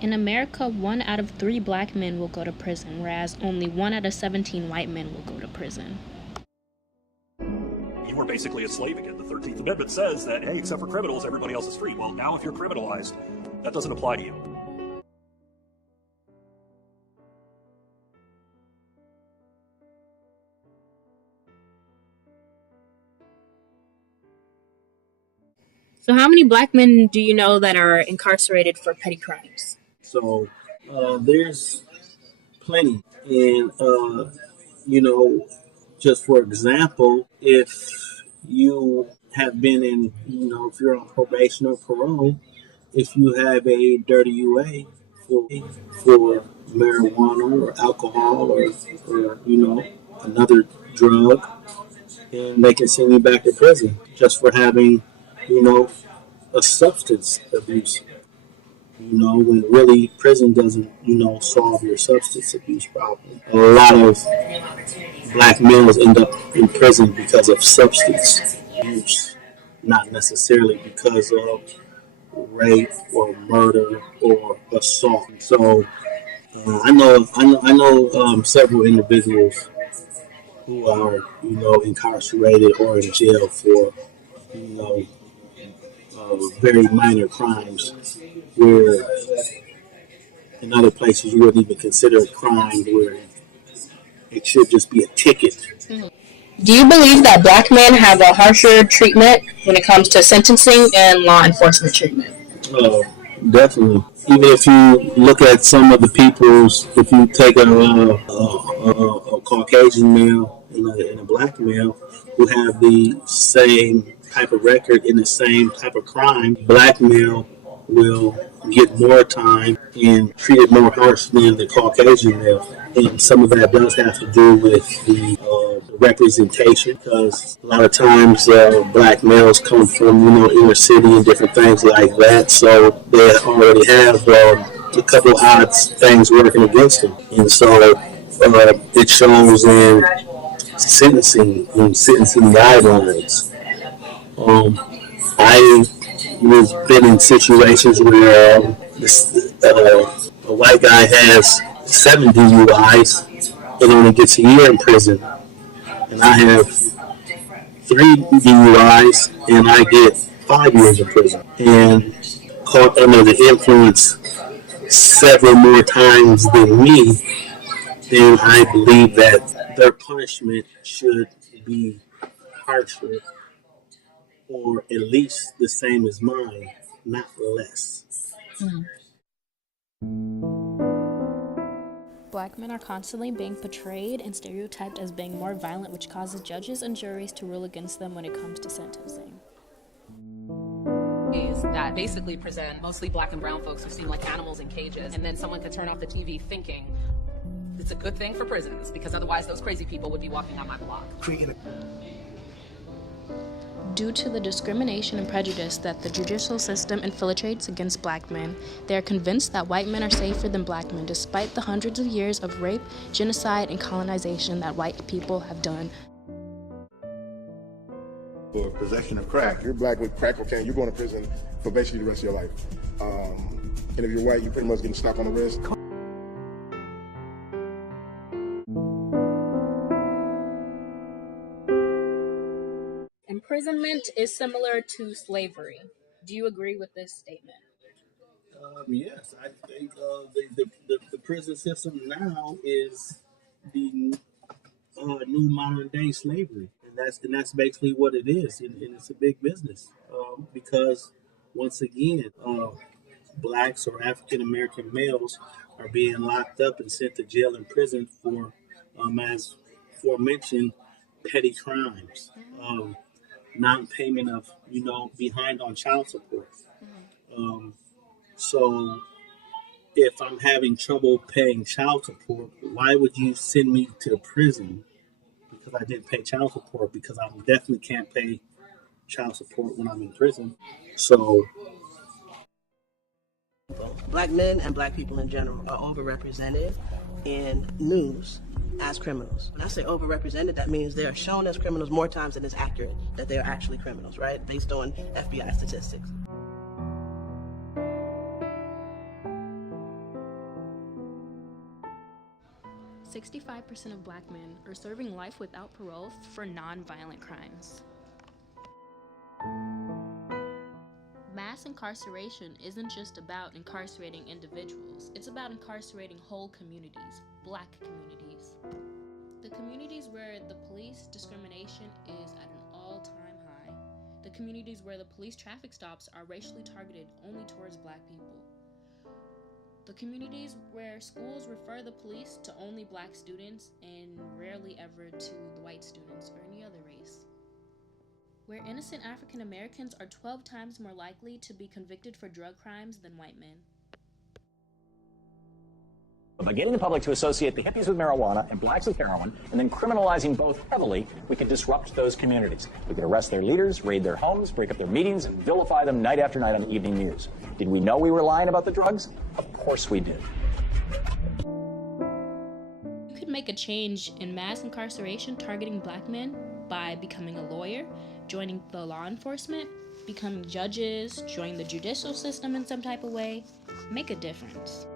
In America, 1 out of 3 black men will go to prison, whereas only 1 out of 17 white men will go to prison. You were basically a slave again. The 13th Amendment says that, hey, except for criminals, everybody else is free. Well, now if you're criminalized, that doesn't apply to you. So how many black men do you know that are incarcerated for petty crimes? So there's plenty. And, you know, just for example, if you have been in, if you're on probation or parole, if you have a dirty UA for marijuana or alcohol or another drug, and they can send you back to prison just for having, you know, a substance abuse. When really prison doesn't, solve your substance abuse problem. A lot of black males end up in prison because of substance abuse, not necessarily because of rape or murder or assault. So I know several individuals who are, incarcerated or in jail for, you know, very minor crimes, where in other places you wouldn't even consider a crime, where it should just be a ticket. Do you believe that black men have a harsher treatment when it comes to sentencing and law enforcement treatment? Definitely. Even if you look at some of the if you take a Caucasian male and a black male who have the same type of record in the same type of crime, black male will get more time and treated more harsh than the Caucasian male. And some of that does have to do with the representation, because a lot of times black males come from inner city and different things like that, so they already have a couple odd things working against them, and so it shows in sentencing guidelines. I was been in situations where a white guy has 7 DUIs and only gets a year in prison, and I have 3 DUIs and I get 5 years in prison, and caught under the influence several more times than me, then I believe that their punishment should be harsher, or at least the same as mine, not less. Black men are constantly being portrayed and stereotyped as being more violent, which causes judges and juries to rule against them when it comes to sentencing. That basically present mostly black and brown folks who seem like animals in cages, and then someone could turn off the TV thinking it's a good thing for prisons, because otherwise those crazy people would be walking down my block. Due to the discrimination and prejudice that the judicial system infiltrates against black men, they are convinced that white men are safer than black men, despite the hundreds of years of rape, genocide, and colonization that white people have done. For possession of crack. You're black with crack cocaine, you're going to prison for basically the rest of your life. And if you're white, you're pretty much getting stuck on the wrist. Imprisonment is similar to slavery. Do you agree with this statement? Yes, I think the prison system now is the new modern day slavery, and that's basically what it is, and it's a big business, because once again, blacks or African American males are being locked up and sent to jail and prison for, as aforementioned, petty crimes, non-payment of behind on child support. So if I'm having trouble paying child support, why would you send me to prison because I didn't pay child support? Because I definitely can't pay child support when I'm in prison. So black men and black people in general are overrepresented in news as criminals. When I say overrepresented, that means they are shown as criminals more times than it's accurate that they are actually criminals, right? Based on FBI statistics. 65% of black men are serving life without parole for non-violent crimes. Mass incarceration isn't just about incarcerating individuals, it's about incarcerating whole communities, black communities. The communities where the police discrimination is at an all-time high. The communities where the police traffic stops are racially targeted only towards black people. The communities where schools refer the police to only black students and rarely ever to the white students or any other race. Where innocent African Americans are 12 times more likely to be convicted for drug crimes than white men. By getting the public to associate the hippies with marijuana and blacks with heroin, and then criminalizing both heavily, we can disrupt those communities. We could arrest their leaders, raid their homes, break up their meetings, and vilify them night after night on the evening news. Did we know we were lying about the drugs? Of course we did. You could make a change in mass incarceration targeting black men by becoming a lawyer, joining the law enforcement, becoming judges, joining the judicial system in some type of way. Make a difference.